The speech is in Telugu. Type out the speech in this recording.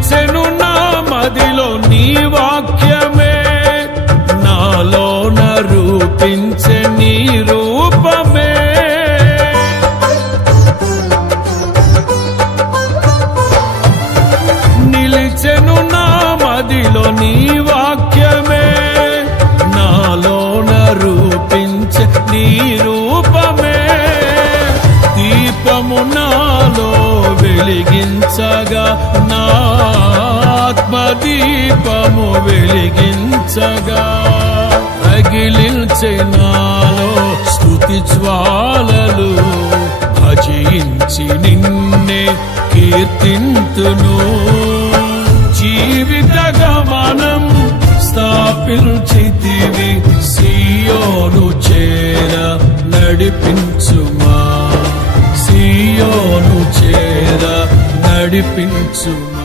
నిలిచెను నా మదిలో నీ వాక్యమే, నాలోన రూపించే నీ రూపమే. నిలిచెను నా మదిలో నీ వాక్యమే, నాలోన రూపించే నీ రూపమే. దీపము నాలో వెలిగించగా, నా ఆత్మదీపము వెలిగించగా, రగిలించే నాలో స్తుతి జ్వాలలు. భజించి నిన్నే కీర్తింతును, జీవిత గమనం స్థాపించితివి. సియోను చేర నడిపించుమా, సియోను చేర నడిపించుమా.